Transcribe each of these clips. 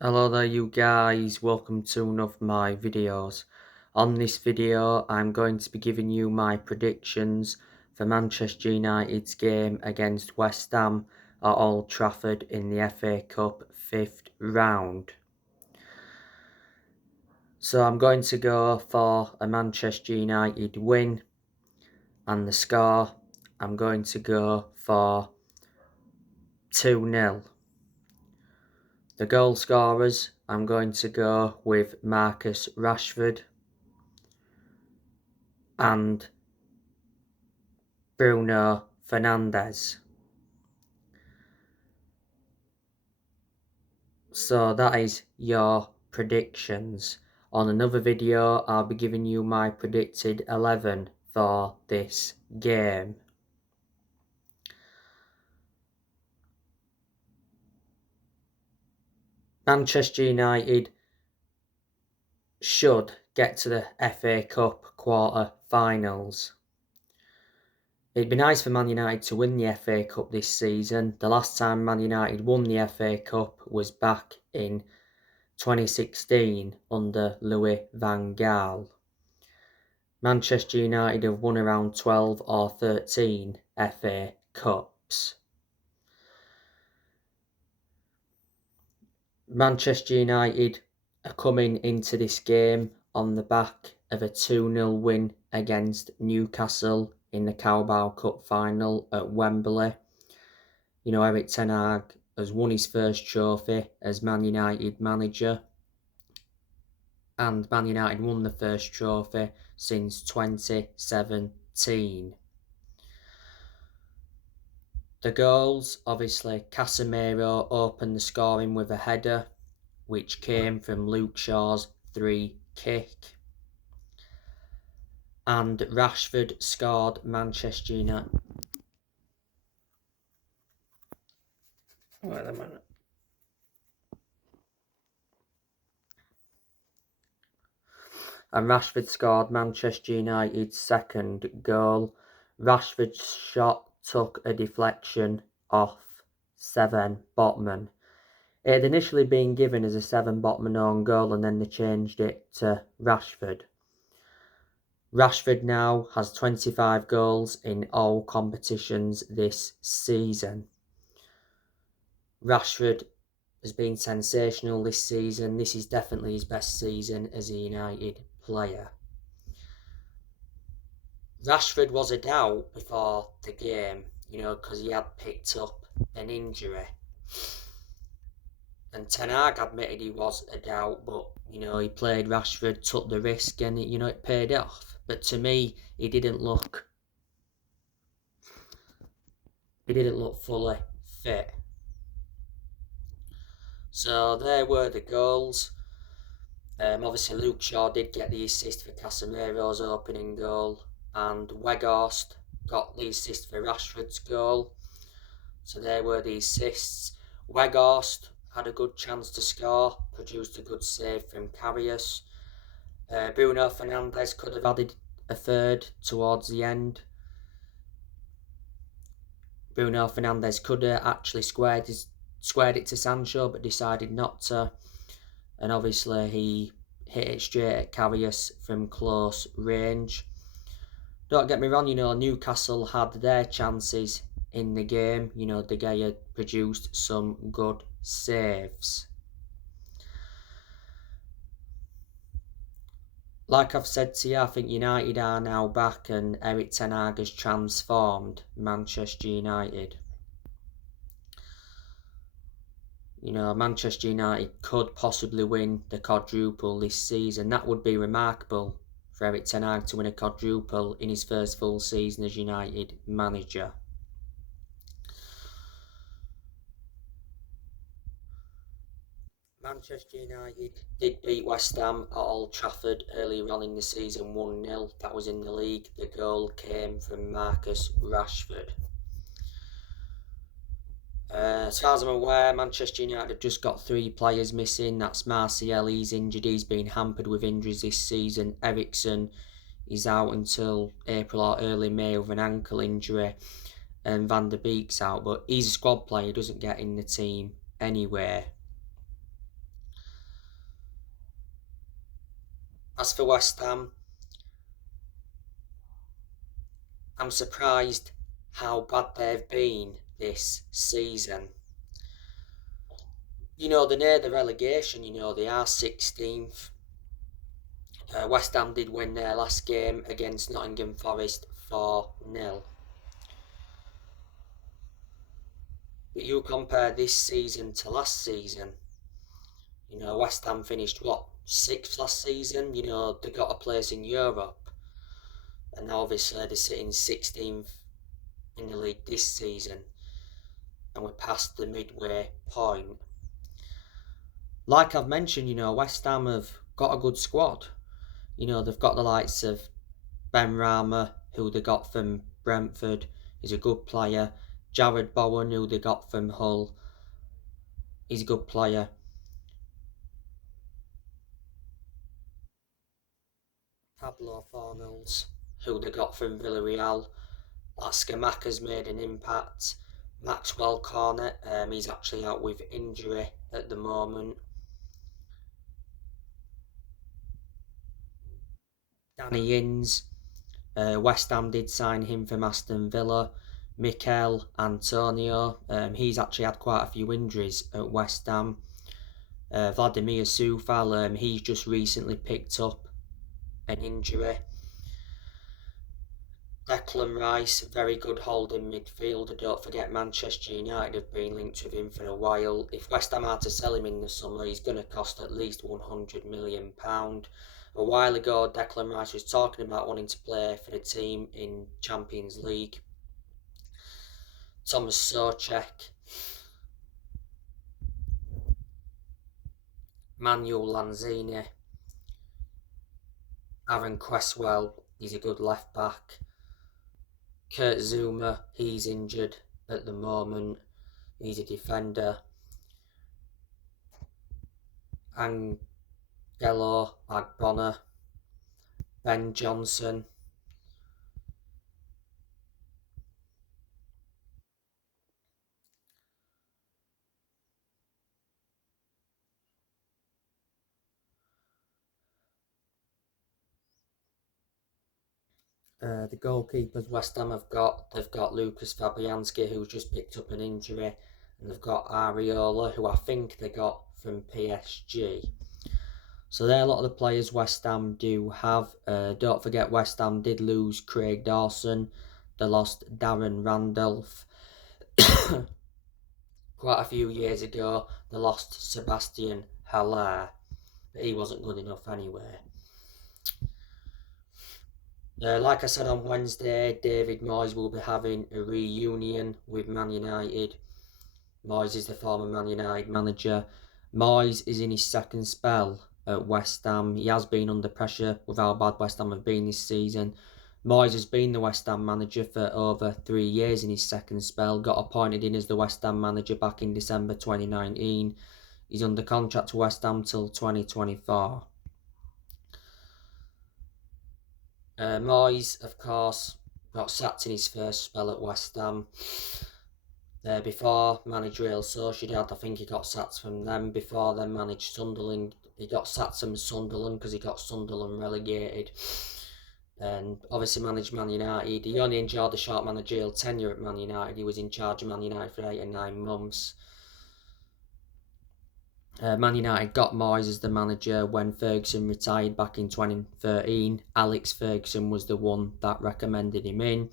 Hello there you guys, welcome to one of my videos. On this video I'm going to be giving you my predictions for Manchester United's game against West Ham at Old Trafford in the FA Cup 5th round. So I'm going to go for a Manchester United win, and the score I'm going to go for 2-0. The goal scorers, I'm going to go with Marcus Rashford and Bruno Fernandes. So that is your predictions. On another video, I'll be giving you my predicted 11 for this game. Manchester United should get to the FA Cup quarter-finals. It'd be nice for Man United to win the FA Cup this season. The last time Man United won the FA Cup was back in 2016 under Louis van Gaal. Manchester United have won around 12 or 13 FA Cups. Manchester United are coming into this game on the back of a 2-0 win against Newcastle in the Carabao Cup final at Wembley. You know, Erik ten Hag has won his first trophy as Man United manager, and Man United won the first trophy since 2017. The goals, obviously, Casemiro opened the scoring with a header, which came from Luke Shaw's free kick. And Rashford scored Manchester United. Wait a minute. And Rashford scored Manchester United's second goal. Rashford's shot took a deflection off Seven Botman. It had initially been given as a Seven Botman own goal, and then they changed it to Rashford. Rashford now has 25 goals in all competitions this season. Rashford has been sensational this season. This is definitely his best season as a United player. Rashford was a doubt before the game, because he had picked up an injury. And Ten Hag admitted he was a doubt, but, he played Rashford, took the risk, and, it paid off. But to me, he didn't look fully fit. So there were the goals. Obviously, Luke Shaw did get the assist for Casemiro's opening goal, and Weghorst got the assist for Rashford's goal. So there were the assists. Weghorst had a good chance to score, produced a good save from Karius. Bruno Fernandes could have added a third towards the end. Bruno Fernandes could have actually squared it to Sancho, but decided not to. And obviously he hit it straight at Karius from close range. Don't get me wrong, Newcastle had their chances in the game. De Gea produced some good saves. Like I've said to you, I think United are now back, and Erik ten Hag has transformed Manchester United. Manchester United could possibly win the quadruple this season. That would be remarkable for Erik ten Hag to win a quadruple in his first full season as United manager. Manchester United did beat West Ham at Old Trafford earlier on in the season 1-0. That was in the league. The goal came from Marcus Rashford. As far as I'm aware, Manchester United have just got 3 players missing. That's Martial, he's injured. He's been hampered with injuries this season. Eriksen is out until April or early May with an ankle injury. And Van der Beek's out, but he's a squad player, doesn't get in the team anyway. As for West Ham, I'm surprised how bad they've been this season. They're near the relegation, they are 16th. West Ham did win their last game against Nottingham Forest 4-0. But you compare this season to last season, West Ham finished, 6th last season? They got a place in Europe. And now obviously they're sitting 16th in the league this season. And we're past the midway point. Like I've mentioned, West Ham have got a good squad. They've got the likes of Benrahma, who they got from Brentford. He's a good player. Jared Bowen, who they got from Hull. He's a good player. Pablo Fornals, who they got from Villarreal. Scamacca's made an impact. Maxwell Cornet, he's actually out with injury at the moment. Danny Ings, West Ham did sign him from Aston Villa. Mikel Antonio, he's actually had quite a few injuries at West Ham. Vladimir Coufal, he's just recently picked up an injury. Declan Rice, very good holding midfielder. Don't forget Manchester United have been linked with him for a while. If West Ham are to sell him in the summer, he's going to cost at least £100 million. A while ago, Declan Rice was talking about wanting to play for the team in Champions League. Thomas Soucek, Manuel Lanzini, Aaron Cresswell, he's a good left back. Kurt Zouma, he's injured at the moment. He's a defender. Angelo Agbona, Ben Johnson. The goalkeepers West Ham they've got Lucas Fabianski, who's just picked up an injury, and they've got Areola, who I think they got from PSG. So they're a lot of the players West Ham do have. Don't forget West Ham did lose Craig Dawson. They lost Darren Randolph. Quite a few years ago, they lost Sebastian Haller, but he wasn't good enough anyway. Like I said on Wednesday, David Moyes will be having a reunion with Man United. Moyes is the former Man United manager. Moyes is in his second spell at West Ham. He has been under pressure with how bad West Ham have been this season. Moyes has been the West Ham manager for over 3 years in his second spell. Got appointed in as the West Ham manager back in December 2019. He's under contract to West Ham till 2024. Moyes, of course, got sacked in his first spell at West Ham. Before managed Real Sociedad, I think he got sacked from them. Before then managed Sunderland. He got sacked from Sunderland because he got Sunderland relegated. And obviously managed Man United. He only enjoyed a short managerial tenure at Man United. He was in charge of Man United for 8 or 9 months. Man United got Moyes as the manager when Ferguson retired back in 2013. Alex Ferguson was the one that recommended him in.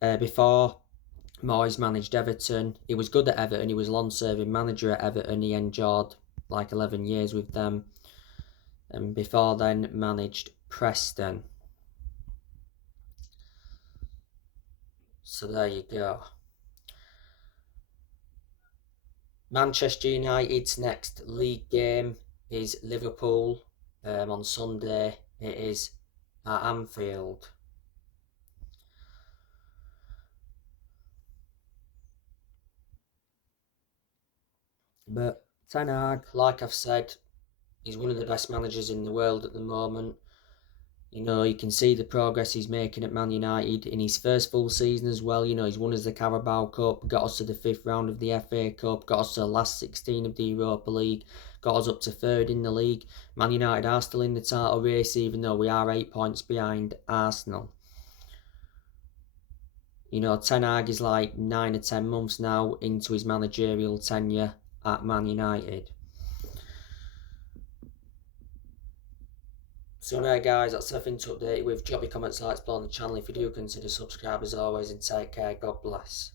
Before Moyes managed Everton, he was good at Everton. He was a long-serving manager at Everton. He enjoyed like 11 years with them. And before then managed Preston. So there you go. Manchester United's next league game is Liverpool on Sunday. It is at Anfield. But Ten Hag, like I've said, he's one of the best managers in the world at the moment. You can see the progress he's making at Man United in his first full season as well. He's won us the Carabao Cup, got us to the 5th round of the FA Cup, got us to the last 16 of the Europa League, got us up to third in the league. Man United are still in the title race, even though we are 8 points behind Arsenal. You know, Ten Hag is like 9 or 10 months now into his managerial tenure at Man United. So now guys, that's everything to update with. Drop your comments, like, explore on the channel if you do, consider subscribe as always, and take care. God bless.